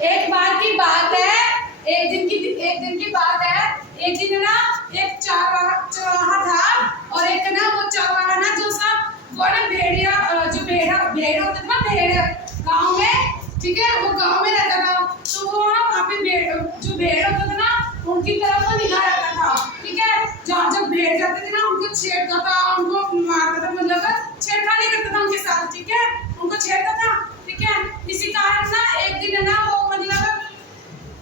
एक बार की बात है, एक दिन की बात है। एक दिन ना एक चौराहा था और एक ना वो चौराहा ना जो सब वो ना भेड़िया जो भेड़ होते थे ना, भेड़ गाँव में, ठीक है, वो गाँव में रहता था। तो वो ना वहाँ पे जो भेड़ होता था ना उनकी तरफ वो निगाह रखता था, ठीक है। जहाँ जब भेड़ जाते थे ना उनको छेड़ता था, उनको मारता था, मतलब छेड़खानी करता था उनके साथ, ठीक है, उनको छेड़ता था, ठीक है। इसी कारण ना एक दिन ना वो मतलब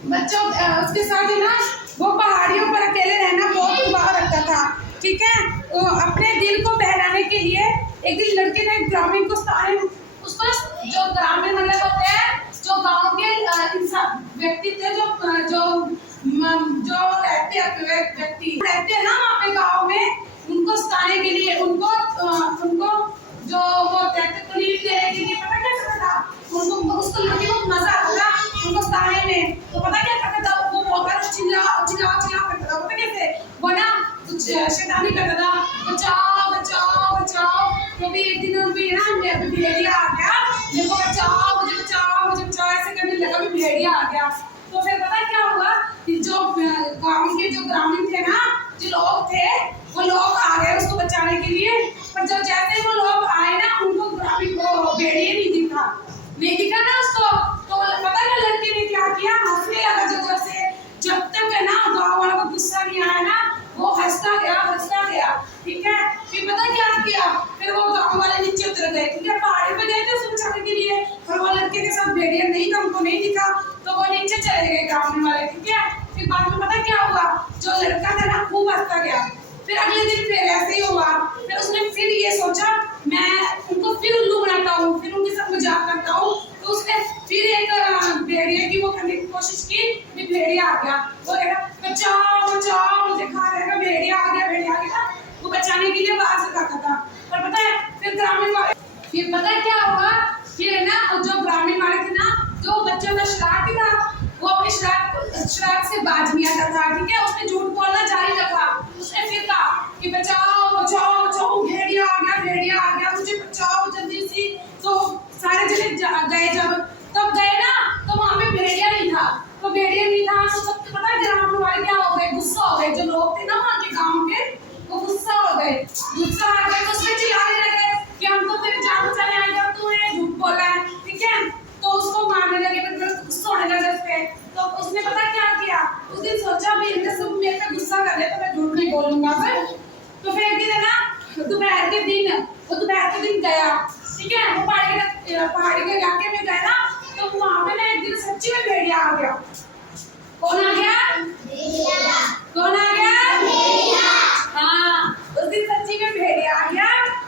बच्चों उसके साथ ही ना वो पहाड़ियों पर अकेले रहना बहुत उबाऊ रखता था, ठीक है। तो अपने दिल को बहलाने के लिए एक दिन लड़के ने ग्रामीण को उसको जो ग्रामीण मतलब होते हैं जो गांव के इंसान व्यक्ति थे, जो व्यक्ति रहते हैं ना वहाँ पे गाँव में, उनको सताने के लिए उनको जो वो तकलीफ देने के लिए पता क्या करता था, उसको लड़के को मजा आता था उनको सताने में। तो पता क्या करता था, वो बहुत चिल्ला करता था, पता कैसे, वो ना कुछ शैतानी करता था, बचाओ बचाओ बचाओ। तो भी एक दिन उनकी ना भेड़िया आ गया, मेरे को बचाओ मुझे बचाओ मुझे बचाओ ऐसे करने लगा, भी भेड़िया आ गया। तो फिर पता क्या हुआ कि जो गाँव के जो ग्रामीण थे ना, जो लोग थे वो लोग आ गए उसको बचाने के लिए। पर जब जैसे वो लोग आए ना उनको ग्रामीण को भेड़िया नहीं दिखा ना उसको। तो पता है लड़के ने क्या किया, हंसने लगा जोर से। जब तक है ना गाँव वालों को गुस्सा नहीं आया ना वो हंसता गया, ठीक है। फिर पता क्या किया, फिर वो गाँव वाले नीचे उतर गए, ठीक है, पहाड़ी पे गए थे उसको बचाने के लिए। और वो लड़के के साथ भेड़िया नहीं था, उनको नहीं दिखा, तो वो नीचे चले गए गाँव वाले, ठीक है। फिर बाद में पता क्या हुआ, जो लड़का था ना खूब हंसता गया। फिर अगले दिन फिर ऐसे ही हुआ, फिर उसने फिर ये सोचा मैं उनको फिर उल्लू बनाता हूँ, फिर उनके साथ मजाक करता हूँ। तो उसने फिर एक भेड़िया की वो करने की कोशिश की, फिर भेड़िया आ गया। वो कहता बचाओ बचाओ मुझे खा जाएगा, भेड़िया आ गया। वो बचाने के लिए आवाज लगाता था। पर पता है फिर ग्रामीण वाले, फिर पता क्या हुआ, फिर ना जो ग्रामीण वाले थे ना, जो बच्चों का शरारती था, वो अपनी शरारत से बाज नहीं आता था, ठीक है। उसने झूठ बोलना जारी रखा। उसने फिर कहा कि बचाओ बचाओ बचाओ भेड़िया आ गया मुझे बचाओ जल्दी से। तो सारे जने गए, तब गए ना तो वहाँ पे भेड़िया नहीं था। तो सबको पता है ग्रामीण वाले क्या हो गए, गुस्सा हो गए। जो लोग थे ना वहाँ के गाँव के वो गुस्सा आ गए, तो उसमें चिल्लाने लगे कि हम तो तेरे जान बचाने आए थे, तूने झूठ बोला है, ठीक है। तो उसको मारने लगे, फिर गुस्सा होने लगा उस पे। तो उसने पता क्या किया, उस दिन सोचा भी इनसे सब मेरे पे गुस्सा कर ले तो मैं झूठ नहीं बोलूंगा फिर। तो फिर एक दिन है ना दोपहर के दिन गया, ठीक है, वो पहाड़ी के इलाके में गया ना, तो वहाँ पे ना एक दिन सच्ची में भेड़िया आ गया। कौन आ गया? हाँ, उस दिन सच्ची में भेड़िया आ गया।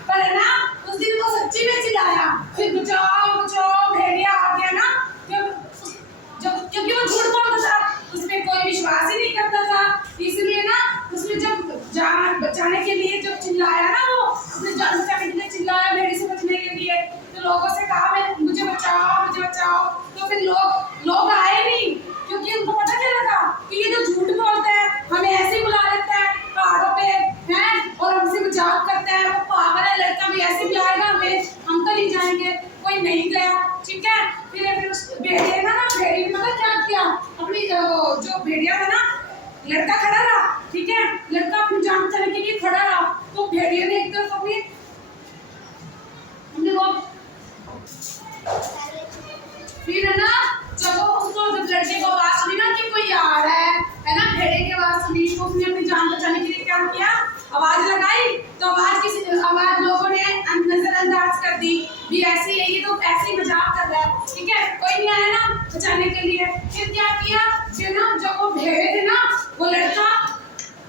पर है ना उस दिन वो सच्ची में चिल्लाया फिर बचाओ बचाओ भेड़िया आ गया ना, क्योंकि वो झूठ बोलता था, उसमें कोई विश्वास ही नहीं करता था। इसलिए ना उसने जब जान बचाने के लिए जब चिल्लाया ना, वो उसने जान बचाने के लिए चिल्लाया भेड़ी से बचने के लिए, तो लोगों से कहा मुझे बचाओ। तो फिर लोग आए नहीं, क्योंकि उनको पता क्या लगा कि ये तो झूठ बोलता है, हमें ऐसे ही बुला लेता है पहाड़ों पे हैं और हमसे मजाक करता है, वो पागल है, लड़का भी ऐसे भी आएगा हम तो नहीं जाएंगे। कोई नहीं गया, ठीक है। फिर उस भेड़िया ने पता क्या किया, अपनी जो भेड़िया था ना, लड़का खड़ा रहा, ठीक है, लड़का अपनी जान बचाने के लिए खड़ा रहा। तो भेड़िया ने एक तरफ अपनी फिर है ना जब लड़के को आवाज सुनी ना कि कोई आ रहा है ना, भेड़िया की आवाज सुनी, तो उसने अपनी जान बचाने के लिए क्या किया, आवाज लगाई। तो आवाज लोगों ने नजरअंदाज कर दी, भी ऐसी है ये तो ऐसे ही मजाक कर रहा है, ठीक है, कोई नहीं आया ना बचाने के लिए। फिर क्या किया, फिर ना जब वो भेड़े थे ना, वो लड़का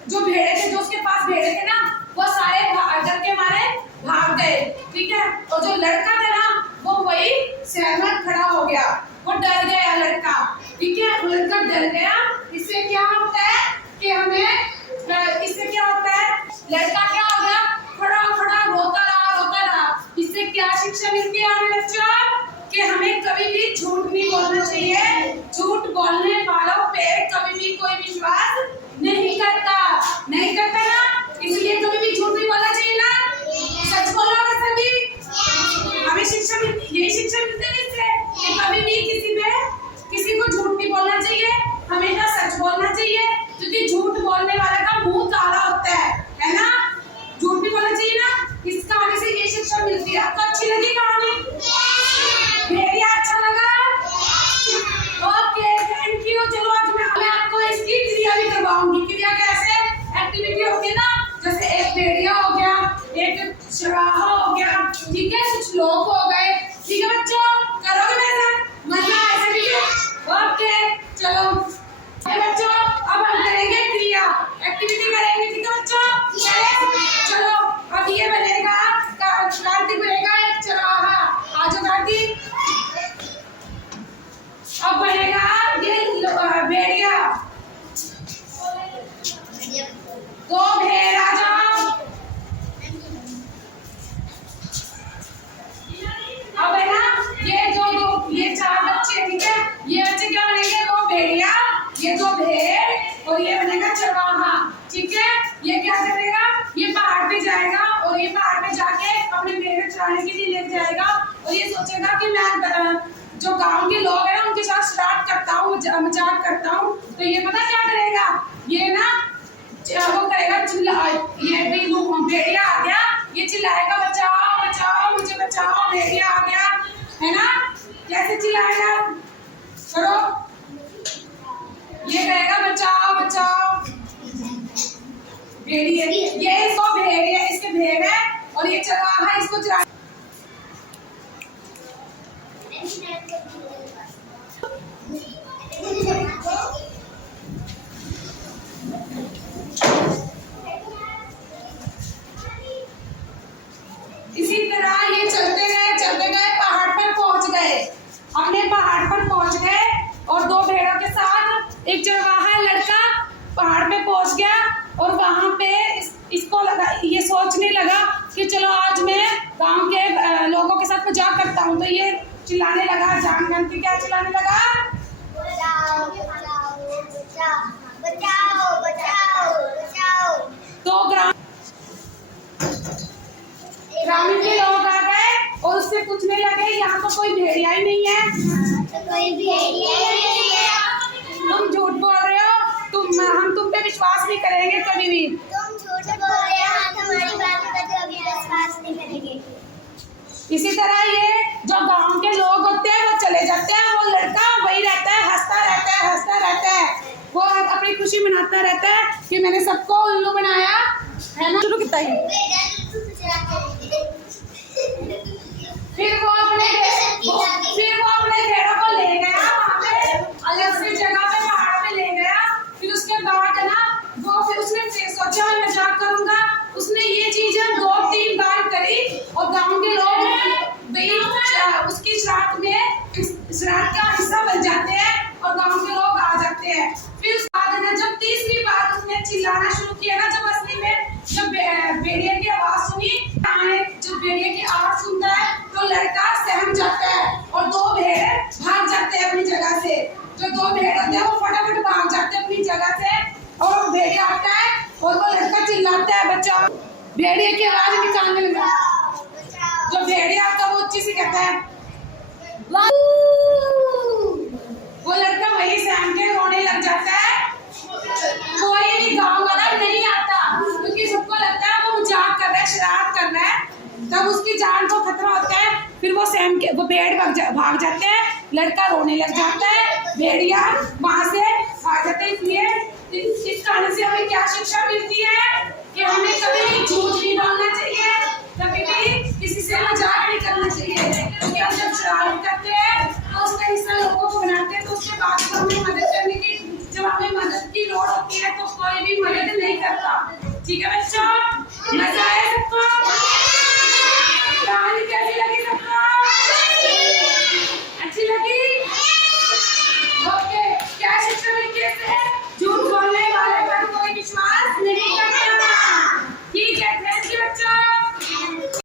जो भेड़े थे, जो उसके पास भेड़े थे ना, वो सारे डर के मारे भाग गए, ठीक है। और जो लड़का था ना वो वही सहमत खड़ा हो गया, वो डर गया लड़का, ठीक है, वो लड़का डर गया। इससे क्या होता है कि लड़का क्या हो गया, खड़ा रोता रहा। इससे क्या शिक्षा मिलती है हमें बच्चों, कि हमें कभी भी झूठ नहीं बोलना चाहिए। झूठ बोलने वालों पे कभी भी कोई विश्वास नहीं करता ना, इसलिए कभी भी झूठ नहीं बोलना चाहिए ना, सच बोलना सभी। हमें यही शिक्षा मिलती है इससे कि कभी भी किसी को एक चरवाहा हो गया, ठीक है, कुछ लोग हो गए, ठीक है बच्चों, करोगे मेरे साथ, मजा आएगा, ठीक है, ओके, चलो बच्चों अब हम करेंगे क्रिया, एक्टिविटी करेंगे, ठीक है बच्चों, चलो अब ये बनेगा, कार्तिक बनेगा एक चरवाहा, आजो कार्तिक, अब बनेगा ये भेड़िया, दो भेड़ आ जाओ, अब है ना ये चार बच्चे, ठीक है, ये बच्चे क्या बनेंगे, दो भेड़िया, ये दो भेड़ और ये बनेगा चरवाहा, ठीक है, ये क्या करेगा, ये पहाड़ पे जाएगा और ये पहाड़ पे जाके अपने भेड़ चराने के लिए लेके जाएगा और ये सोचेगा कि मैं जो गांव के लोग हैं उनके साथ स्टार्ट करता हूँ, मजाक करता हूँ, तो ये पता क्या करेगा, ये ना वो करेगा चिल्ला, ये भी भेड़िया आ गया, ये चिल्लाएगा बचाओ बचाओ मुझे बचाओ, भेड़िया आ गया, है ना, कैसे चिल्लाएगा, करो, ये कहेगा बचाओ बचाओ, भेड़िया, ये इसको भेड़िया, इसके भेड़ है और ये चरवाहा इसको चरा, इसी तरह ये चलते गए पहाड़ पर पहुंच गए, अपने पहाड़ पर पहुंच गए और दो भेड़ों के साथ एक चरवाहा लड़का पहाड़ पे पहुंच गया और वहां पे इसको लगा, ये सोचने लगा कि चलो आज मैं गांव के लोगों के साथ मजाक करता हूं, तो ये चिल्लाने लगा, जान गन के क्या चिल्लाने लगा, बचाओ बचाओ बचाओ बचाओ बचाओ बचाओ, तो ग्रामीण के लोग आ गए और उससे पूछने लगे यहाँ तो कोई भेड़िया ही नहीं है, तो कोई भेड़िया नहीं है, तुम झूठ बोल रहे हो, हम तुम पे विश्वास नहीं करेंगे कभी भी, तुम झूठ बोल रहे हो, हम तुम्हारी बात पर कभी विश्वास नहीं करेंगे। इसी तरह ये जो गांव के लोग होते हैं वो चले जाते हैं, वो लड़का वही रहता है, हंसता रहता है, वो अपनी खुशी मनाता रहता है कि मैंने सबको उल्लू बनाया, है ना, शुरू कितना ही, फिर वो अपने भेड़ों को ले गया वहाँ पे अलग से जगह पे, पहाड़ पे ले गया, फिर उसके बाद है ना वो, फिर उसने सोचा मैं मजाक करूंगा, उसने ये चीजें 2-3 बार करी और गांव के लोग उसकी श्राद्ध में श्राद्ध का हिस्सा बन जाते हैं और गांव के लोग आ जाते हैं, फिर उसके बाद है जब तीसरी बार उसने चिल्लाना शुरू किया ना, जब असली में जब भेड़िया की आवाज सुनी, जब भेड़िया की आवाज सुनता है तो लड़का सहम जाता है और दो भेड़ भाग जाते हैं अपनी जगह से, जो दो भेड़ होते हैं वो फटाफट भाग जाते हैं अपनी जगह से और भेड़िया आता है और वो लड़का चिल्लाता है बचाओ, भेड़िया की आवाज निकालने लगा, जो भेड़िया आता है वो अच्छी से कहता है वो लड़का वही सहम के रोने लग जाता है, कोई भी गाँव वाला नहीं आता क्योंकि सबको लगता है वो मजाक कर रहा है, शरारत कर रहा है, तब उसकी जान को खतरा होता है, फिर वो सहम के वो भेड़ भाग जाते हैं, लड़का रोने लग जाता है, भेड़िया वहां से भाग जाते हैं। इसलिए इस कहानी से हमें क्या शिक्षा मिलती है कि हमें कभी झूठ नहीं बोलना चाहिए, कभी भी किसी से मजाक नहीं करना चाहिए, क्योंकि हम जब शरारत करते हैं तो उसका हिस्सा लोगों को बनाते हैं, तो उसके बाद हमें मदद करने की, जब हमें मदद की लोड़ होती है तो कोई भी मदद नहीं करता, ठीक है बच्चों, मजा आया।